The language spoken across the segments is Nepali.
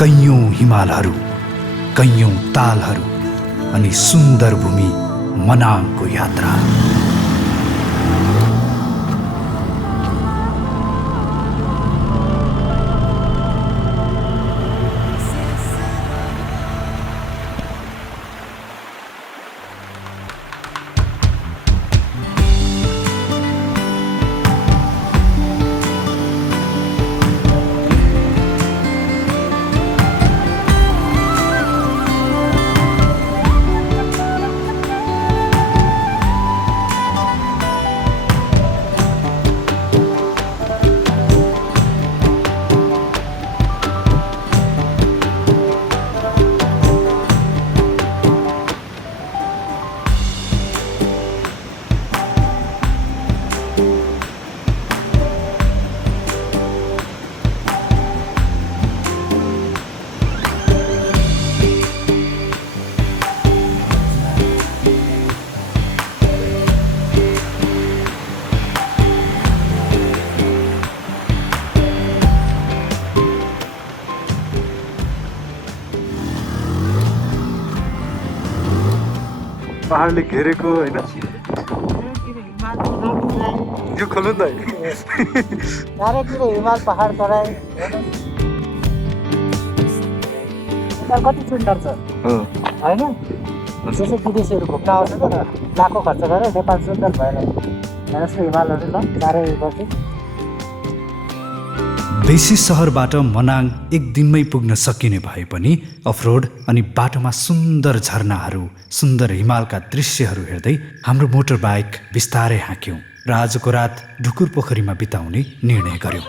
कैयौँ हिमालहरू, कैयौँ तालहरू अनि सुन्दर भूमि मनाङको यात्रा। पहाडले घेरेको होइन यो खोल्नु त चारैतिर हिमाल पहाड तराई कति सुन्दर छ होइन। त्यसै विदेशीहरू घुम्न आउँछ त लाखौँ खर्च गरेर नेपाल सुन्दर भएर जस्तो हिमालहरू ल चारैपट्टि। बेसी सहरबाट मनाङ एक दिनमै पुग्न सकिने भए पनि अफरोड अनि बाटोमा सुन्दर झरनाहरू, सुन्दर हिमालका दृश्यहरू हेर्दै हाम्रो मोटर बाइक बिस्तारै हाँक्यौँ र आजको रात ढुकुर पोखरीमा बिताउने निर्णय गर्यौँ।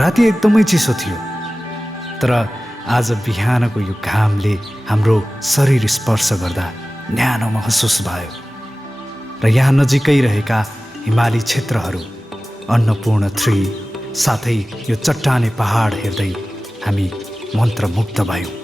राति एकदमै चिसो थियो, तर आज बिहानको यो घामले हाम्रो शरीर स्पर्श गर्दा न्यानो महसुस भयो र यहाँ नजिकै रहेका हिमाली क्षेत्रहरू, अन्नपूर्ण 3 साथै यो चट्टाने पहाड हेर्दै हामी मन्त्रमुग्ध भयौँ।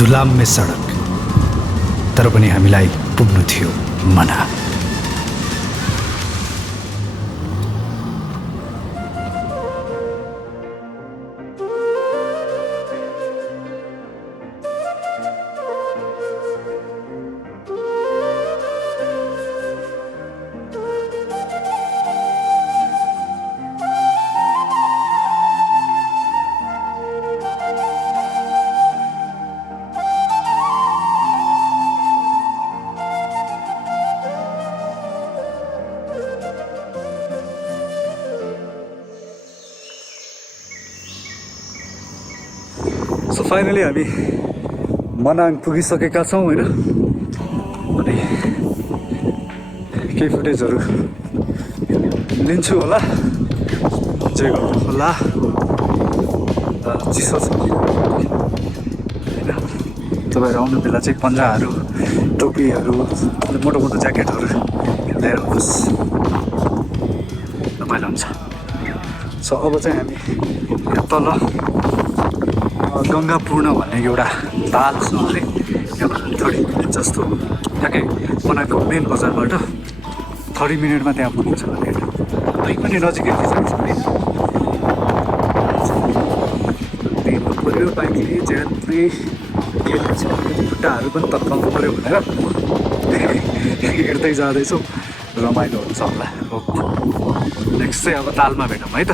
दुलाम्मे सडक, तर पनि हामीलाई पुग्नु थियो मना। सो फाइनली हामी मनाङ पुगिसकेका छौँ होइन। अनि केही फुटेजहरू लिन्छु होला, जे गर्नु होला। चिसो छ होइन, तपाईँहरू आउनु बेला चाहिँ पन्जाहरू, टोपीहरू, मोटो मोटो ज्याकेटहरू लिएर आउनुहोस्, रमाइलो हुन्छ। सो अब चाहिँ हामी यहाँ तल गङ्गापूर्ण भन्ने एउटा ताल छ अरे, त्यहाँबाट 30 मिनट जस्तो ठ्याक्कै मनाङको मेन बजारबाट 30 मिनटमा त्यहाँ पुगिन्छ भने त्यही पनि नजिकै छ नि। पऱ्यो बाइकले ज्यादै खुट्टाहरू पनि तत्काउनु पऱ्यो भनेर हेर्दै जाँदैछौँ, रमाइलो हुन्छ होला। नेक्स्ट चाहिँ अब तालमा भेटौँ है त।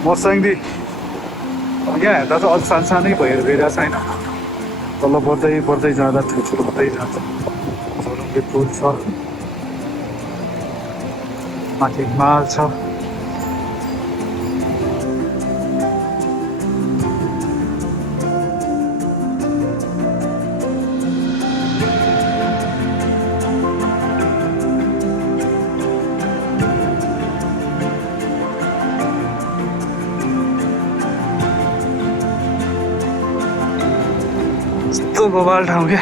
मर्साङदी यहाँ हेर्दा चाहिँ अझ सानसानै भएर गइरहेको छ होइन। तल बढ्दै बढ्दै जाँदा ठुल्ठुलो हुँदै जान्छ झोलुङ्गे पुल छ माथि हिमाल छ यस्तो बबाल ठाउँ क्या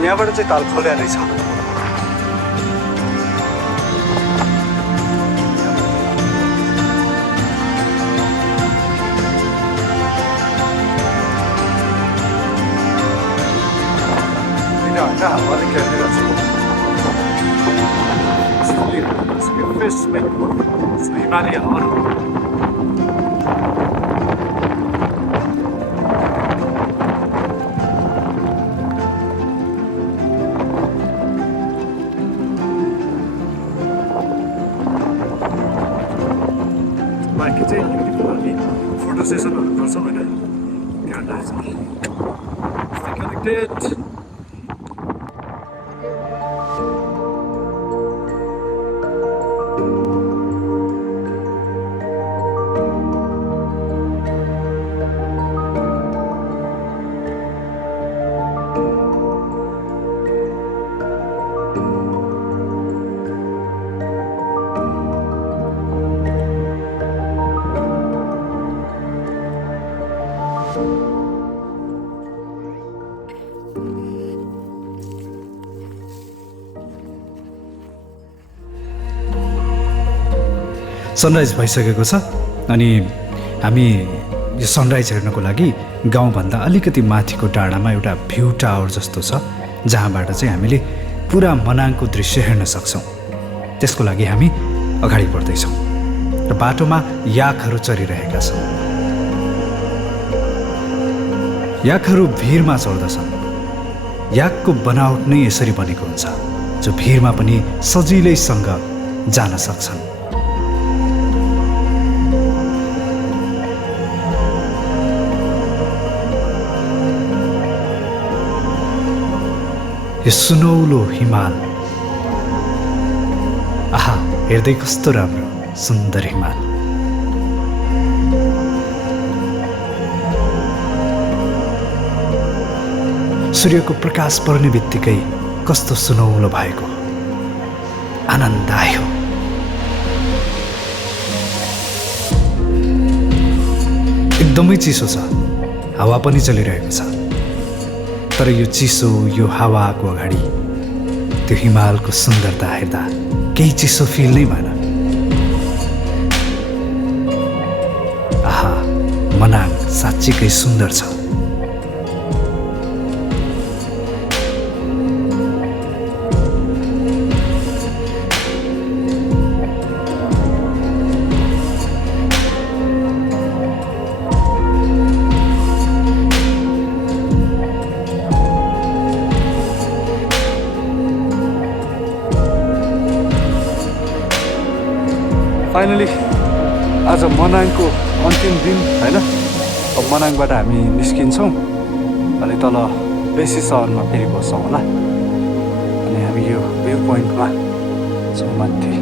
यहाँबाट चाहिँ ताल खोल्या रहेछ हावाले खेलेर हिमाली हावा बाँकी चाहिँ हामी फोटो सेसनहरू गर्छौँ होइन ध्यान राख्छ कनेक्टेड सनराइज भइसकेको छ अनि हामी यो सनराइज हेर्नको लागि गाउँभन्दा अलिकति माथिको डाँडामा एउटा भ्यू टावर जस्तो छ जहाँबाट चाहिँ हामीले पुरा मनाङको दृश्य हेर्न सक्छौँ त्यसको लागि हामी अगाडि बढ्दैछौँ र बाटोमा याकहरू चरिरहेका छन् याकहरू भिरमा चढ्दछन् याकको बनावट नै यसरी बनेको हुन्छ जो भिरमा पनि सजिलैसँग जान सक्छन् यो सुनौलो हिमाल आहा हेर्दै कस्तो राम्रो सुन्दर हिमाल सूर्यको प्रकाश पर्ने बित्तिकै कस्तो सुनौलो भएको आनन्द आयो एकदमै चिसो छ हावा पनि चलिरहेको छ तर यो चिसो यो हावाको अगाडि त्यो हिमालको सुन्दरता हेर्दा केही चिसो फिल नै भएन आहा मनाङ साँच्चीकै सुन्दर छ फाइनली आज मनाङको अन्तिम दिन होइन अब मनाङबाट हामी निस्किन्छौँ अनि तल बेसी सहरमा फेरि बस्छौँ होला अनि हामी यो भ्यू पोइन्टमा छौँ माथि